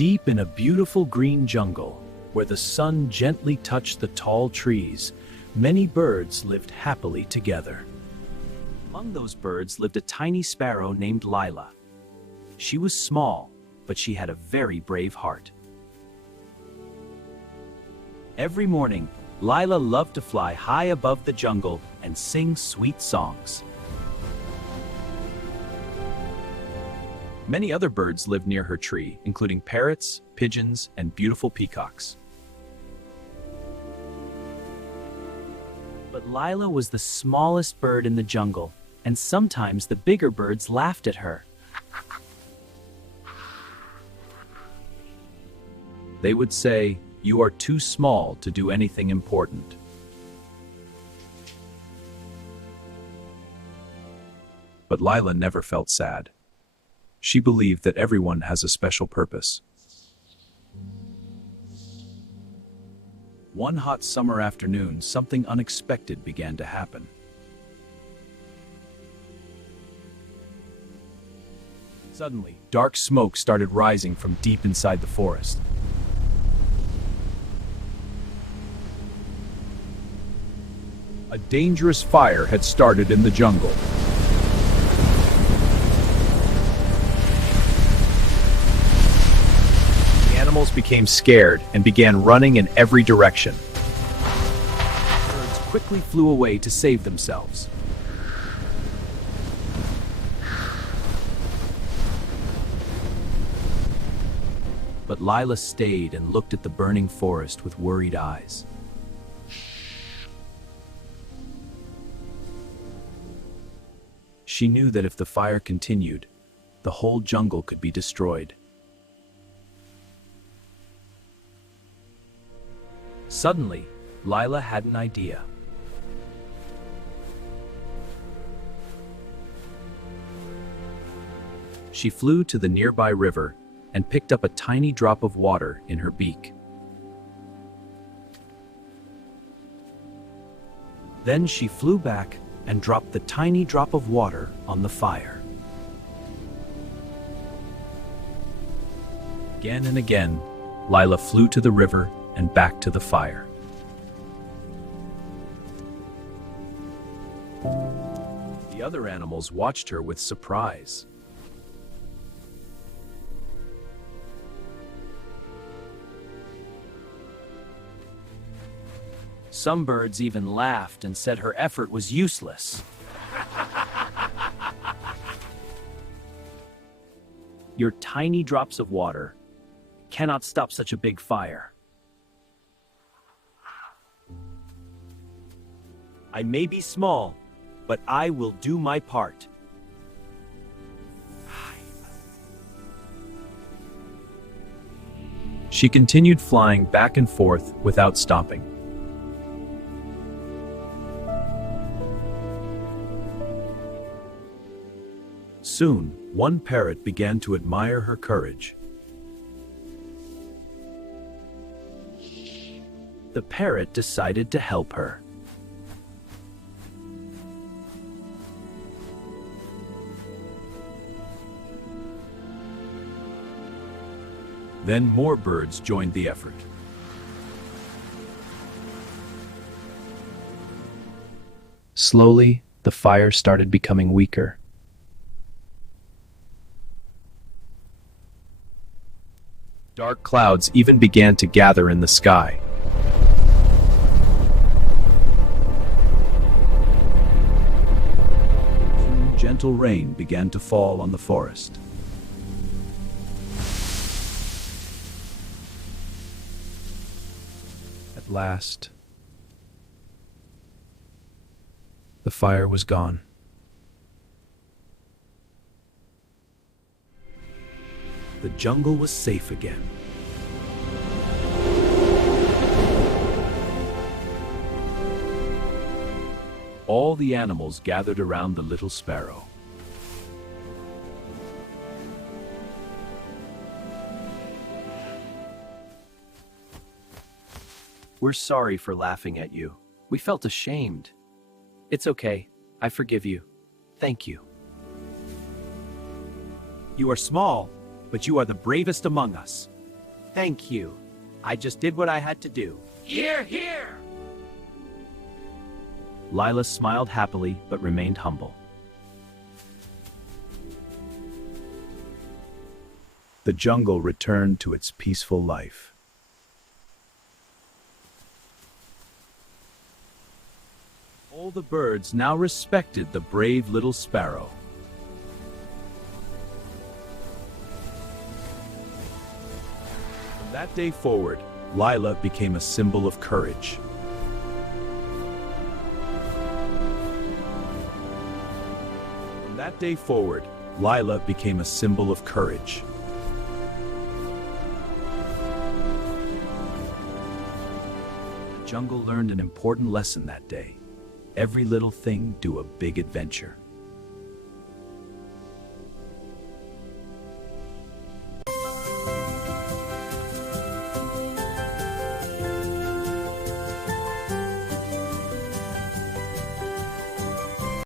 Deep in a beautiful green jungle, where the sun gently touched the tall trees, many birds lived happily together. Among those birds lived a tiny sparrow named Lila. She was small, but she had a very brave heart. Every morning, Lila loved to fly high above the jungle and sing sweet songs. Many other birds lived near her tree, including parrots, pigeons, and beautiful peacocks. But Lila was the smallest bird in the jungle, and sometimes the bigger birds laughed at her. They would say, "You are too small to do anything important." But Lila never felt sad. She believed that everyone has a special purpose. One hot summer afternoon, something unexpected began to happen. Suddenly, dark smoke started rising from deep inside the forest. A dangerous fire had started in the jungle. Animals became scared and began running in every direction. Birds quickly flew away to save themselves. But Lila stayed and looked at the burning forest with worried eyes. She knew that if the fire continued, the whole jungle could be destroyed. Suddenly, Lila had an idea. She flew to the nearby river and picked up a tiny drop of water in her beak. Then she flew back and dropped the tiny drop of water on the fire. Again and again, Lila flew to the river and back to the fire. The other animals watched her with surprise. Some birds even laughed and said her effort was useless. Your tiny drops of water cannot stop such a big fire. I may be small, but I will do my part. She continued flying back and forth without stopping. Soon, one parrot began to admire her courage. The parrot decided to help her. Then more birds joined the effort. Slowly, the fire started becoming weaker. Dark clouds even began to gather in the sky. Gentle rain began to fall on the forest. At last, the fire was gone. The jungle was safe again. All the animals gathered around the little sparrow. We're sorry for laughing at you. We felt ashamed. It's okay. I forgive you. Thank you. You are small, but you are the bravest among us. Thank you. I just did what I had to do. Hear, hear! Lila smiled happily but remained humble. The jungle returned to its peaceful life. All the birds now respected the brave little sparrow. From that day forward, Lila became a symbol of courage. From that day forward, Lila became a symbol of courage. The jungle learned an important lesson that day. Every little thing do a big adventure.